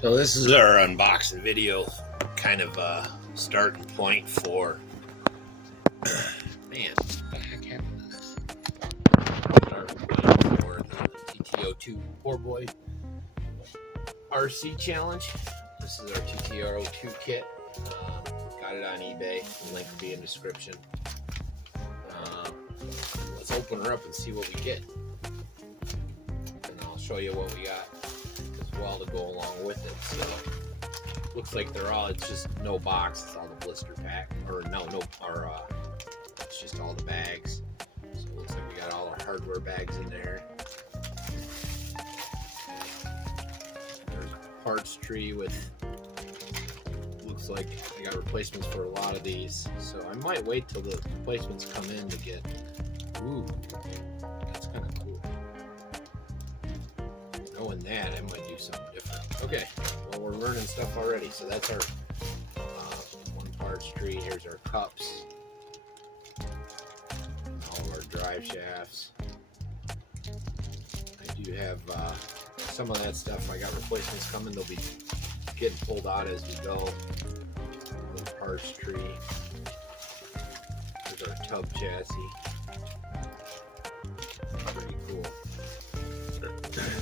So this is our unboxing video, kind of a starting point for, man, what the heck happened to this? Starting point for the TT02 Poor Boy RC Challenge. This is our TT02 kit. Got it on eBay. The link will be in the description. Let's open her up and see what we get. And I'll show you what we got as well to go along with it. So looks like they're all, it's just no box, it's all the blister pack, or it's just all the bags. So it looks like we got all our hardware bags in there. There's a parts tree with, looks like I got replacements for a lot of these, so I might wait till the replacements come in to get, ooh, that's kind of cool. Knowing that, I might do something different. Okay, well, we're learning stuff already. So that's our one parts tree. Here's our cups, all of our drive shafts. I do have some of that stuff. I got replacements coming. They'll be getting pulled out as we go. One parts tree. Here's our tub chassis. Pretty cool.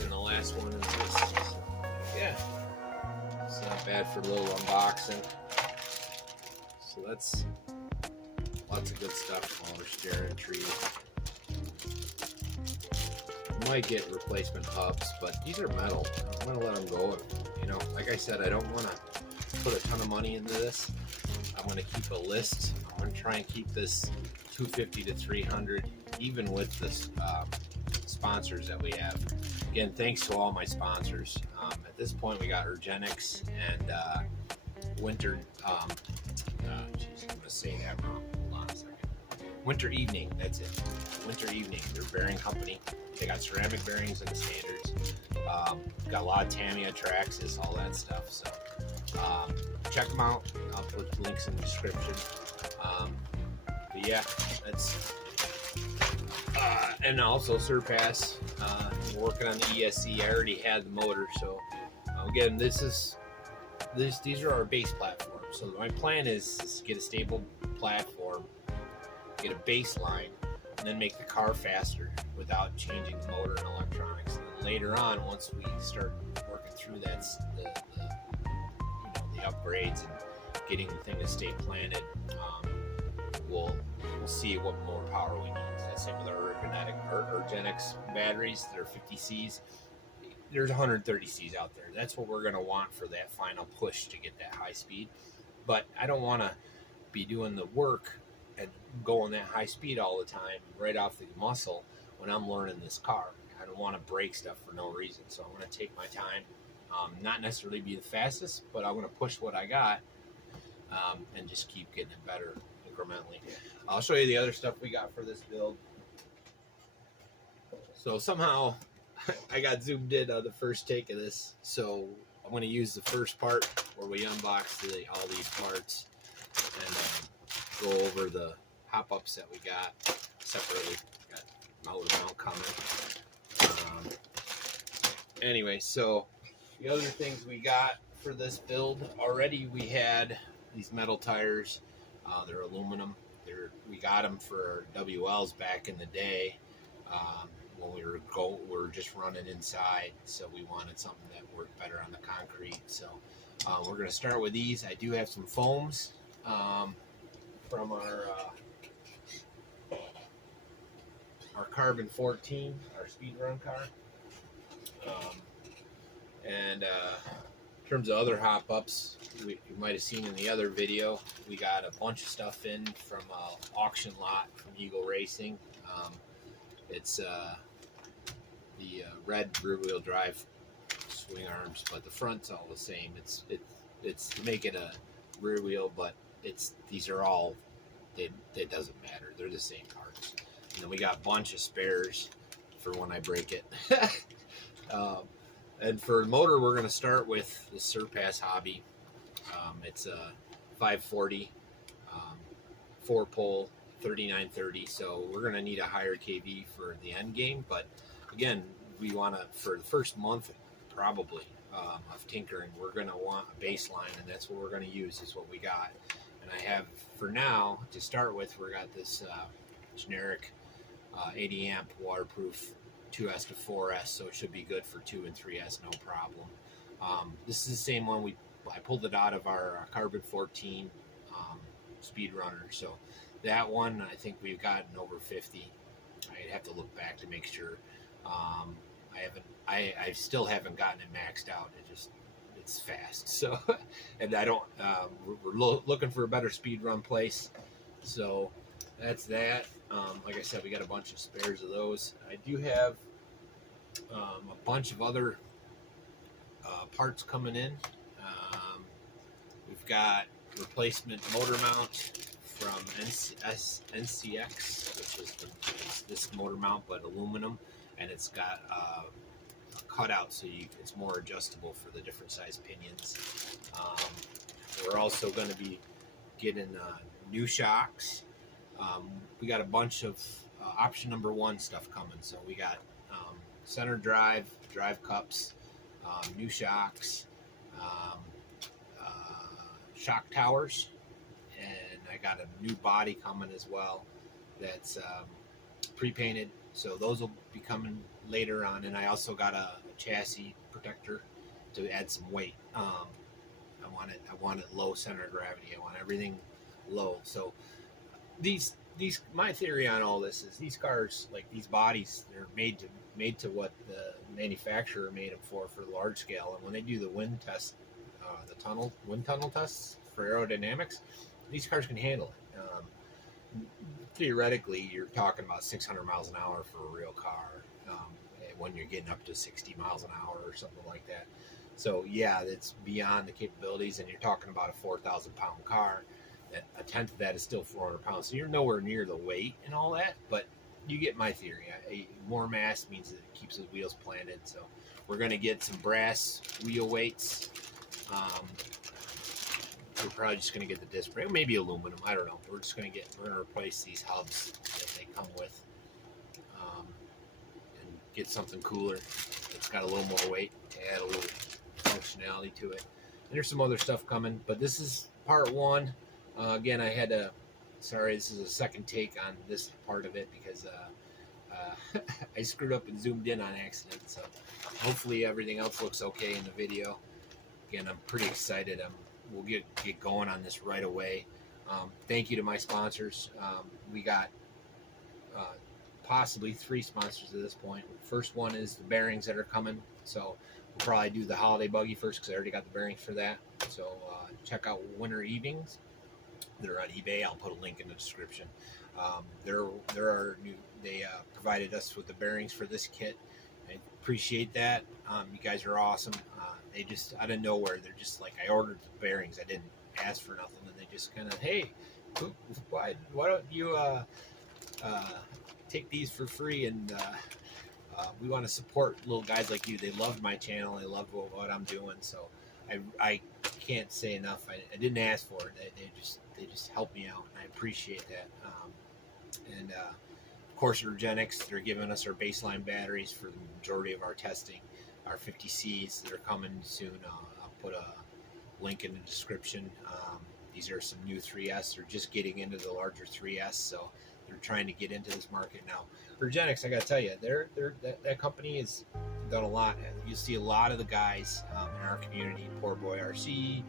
And the last one is this. So, yeah, it's not bad for a little unboxing. So that's lots of good stuff. All our steering tree. Might get replacement hubs, but these are metal. I'm gonna let them go. You know, like I said, I don't want to put a ton of money into this. I'm gonna keep a list. I'm gonna try and keep this 250 to 300, even with this sponsors that we have. Again, thanks to all my sponsors. At this point, we got URGENEX and Winter. Geez, I'm gonna say that wrong. Hold on a second. Winter Evening. That's it. Winter Evening. They're a bearing company. They got ceramic bearings and the standards. Got a lot of Tamiya, Traxxas, all that stuff. So check them out. I'll put the links in the description. But yeah, that's. And also Surpass. We're working on the ESC. I already had the motor, so again, these are our base platforms. So my plan is to get a stable platform, get a baseline, and then make the car faster without changing the motor and electronics. And then later on, once we start working through that, the upgrades and getting the thing to stay planted, we'll see what more power we need. Same with our URGENEX batteries. They're 50Cs. There's 130Cs out there. That's what we're going to want for that final push to get that high speed. But I don't want to be doing the work and going that high speed all the time right off the muscle when I'm learning this car. I don't want to break stuff for no reason. So I'm going to take my time, not necessarily be the fastest, but I'm going to push what I got and just keep getting it better incrementally. I'll show you the other stuff we got for this build. So somehow I got zoomed in on the first take of this, so I'm going to use the first part where we unbox all these parts and go over the hop-ups that we got separately. Got motor mount coming. Anyway, so the other things we got for this build, already we had these metal tires. They're aluminum. We got them for WLs back in the day when we were just running inside, so we wanted something that worked better on the concrete. So we're going to start with these. I do have some foams from our Carbon 14, our speed run car. And in terms of other hop-ups, you might have seen in the other video, we got a bunch of stuff in from an auction lot from Eagle Racing. It's the red rear-wheel drive swing arms, but the front's all the same. It's to make it a rear wheel, but these are all, it doesn't matter. They're the same parts. And then we got a bunch of spares for when I break it. And for motor, we're going to start with the Surpass Hobby. It's a 540, 4-pole, 3930. So we're going to need a higher KV for the end game. But again, we want to, for the first month, probably, of tinkering. We're going to want a baseline, and that's what we're going to use, is what we got. And I have, for now, to start with, we got this generic 80 amp waterproof 2S to 4S, so it should be good for 2 and 3S, no problem. This is the same one I pulled it out of our Carbon 14 speedrunner, so that one I think we've gotten over 50. I'd have to look back to make sure. I still haven't gotten it maxed out. It's fast. So, and I don't. We're looking for a better speed run place. So that's that. Like I said, we got a bunch of spares of those. I do have a bunch of other parts coming in. We've got replacement motor mount from NCX, which is this motor mount but aluminum, and it's got a cutout so it's more adjustable for the different size pinions. We're also going to be getting new shocks. We got a bunch of option number 1 stuff coming, so we got center drive cups, new shocks, shock towers, and I got a new body coming as well that's pre-painted, so those will be coming later on. And I also got a chassis protector to add some weight. I want it low center of gravity. I want everything low. So my theory on all this is these cars, like these bodies, they're made to what the manufacturer made them for large scale. And when they do the wind test, wind tunnel tests for aerodynamics, these cars can handle it. Theoretically, you're talking about 600 miles an hour for a real car when you're getting up to 60 miles an hour or something like that. So yeah, it's beyond the capabilities, and you're talking about a 4,000 pound car. A tenth of that is still 400 pounds, so you're nowhere near the weight and all that, but you get my theory. More mass means that it keeps the wheels planted. So we're going to get some brass wheel weights. We're probably just going to get the disc brake, maybe aluminum, I don't know. We're going to replace these hubs that they come with, and get something cooler that's got a little more weight to add a little functionality to it. And there's some other stuff coming, but this is part 1. Again, I had to, sorry, this is a second take on this part of it because I screwed up and zoomed in on accident. So hopefully everything else looks okay in the video. Again, I'm pretty excited. We'll get going on this right away. Thank you to my sponsors. We got possibly 3 sponsors at this point. First one is the bearings that are coming. So we'll probably do the holiday buggy first because I already got the bearings for that. So check out Winter Evenings. They're on eBay. I'll put a link in the description. There are new. They provided us with the bearings for this kit. I appreciate that. You guys are awesome. They just out of nowhere, they're just like, I ordered the bearings. I didn't ask for nothing, and they just kind of, hey, why don't you take these for free? And we want to support little guys like you. They loved my channel. They loved what I'm doing. So I can't say enough. I didn't ask for it. They just helped me out, and I appreciate that. And of course, URGENEX, they're giving us our baseline batteries for the majority of our testing. Our 50Cs that are coming soon. I'll put a link in the description. These are some new 3S. They're just getting into the larger 3S, so they're trying to get into this market now. URGENEX, I got to tell you, that company has done a lot. You see a lot of the guys in our community, Poor Boy RC,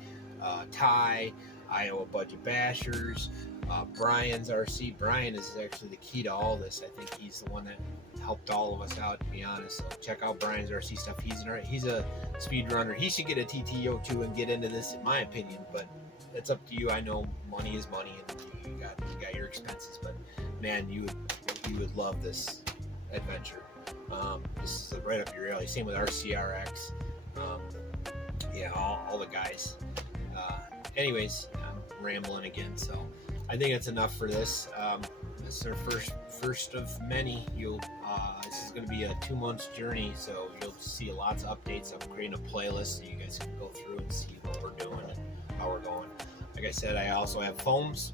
Ty, Iowa Budget Bashers, Brian's RC. Brian is actually the key to all this. I think he's the one that helped all of us out, to be honest. So check out Brian's RC stuff. He's a speedrunner. He should get a TT-02 and get into this, in my opinion, but it's up to you. I know money is money, and you got your expenses, but man, you would love this adventure. This is right up your alley. Same with RCRX. Yeah, all the guys. Anyways, I'm rambling again, so I think that's enough for this. This is our first of many. This is going to be a 2 months journey, so you'll see lots of updates. I'm creating a playlist so you guys can go through and see what we're doing and how we're going. Like I said, I also have foams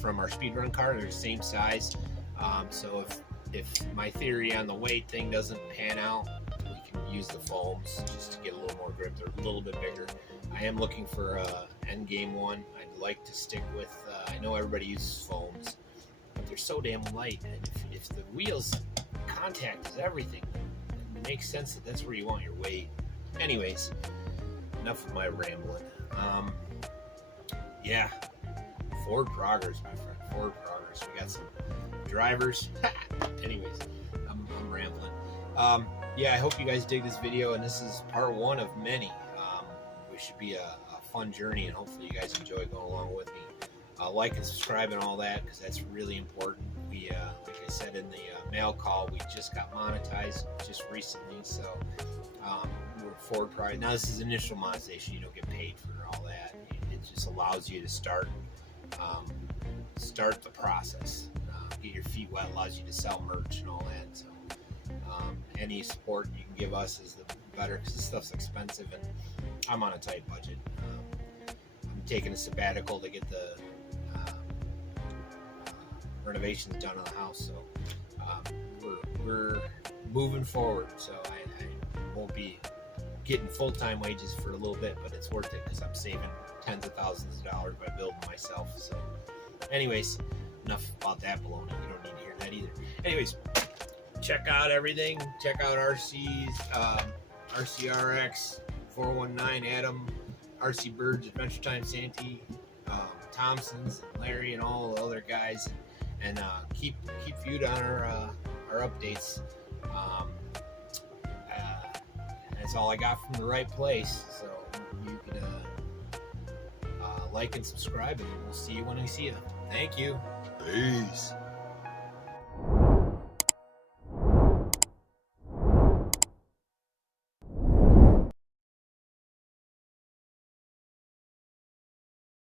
from our speedrun car. They're the same size. So if my theory on the weight thing doesn't pan out, use the foams just to get a little more grip. They're a little bit bigger. I am looking for a end game one. I'd like to stick with, I know everybody uses foams, but they're so damn light, and if the wheels contact is everything, it makes sense that that's where you want your weight. Anyways, enough of my rambling. Yeah, forward progress, my friend, forward progress. We got some drivers. Anyways, I'm rambling. Yeah, I hope you guys dig this video, and this is part one of many. It should be a fun journey, and hopefully you guys enjoy going along with me. Like and subscribe and all that, because that's really important. We, like I said in the mail call, we just got monetized just recently, so we're forward progress. Now this is initial monetization. You don't get paid for all that. It just allows you to start the process. Get your feet wet, allows you to sell merch and all that. So any support you can give us is the better, because this stuff's expensive and I'm on a tight budget. I'm taking a sabbatical to get the renovations done on the house, so we're moving forward. So I won't be getting full-time wages for a little bit, but it's worth it because I'm saving tens of thousands of dollars by building myself. So anyways, enough about that baloney. You don't need to hear that either. Anyways, check out everything. Check out RC's, RCRX, 419 Adam, RC Birds, Adventure Time Santee, Thompson's, and Larry, and all the other guys, and keep viewed on our updates. That's all I got from the REIT Place. So you can like and subscribe, and we'll see you when we see you. Thank you. Peace.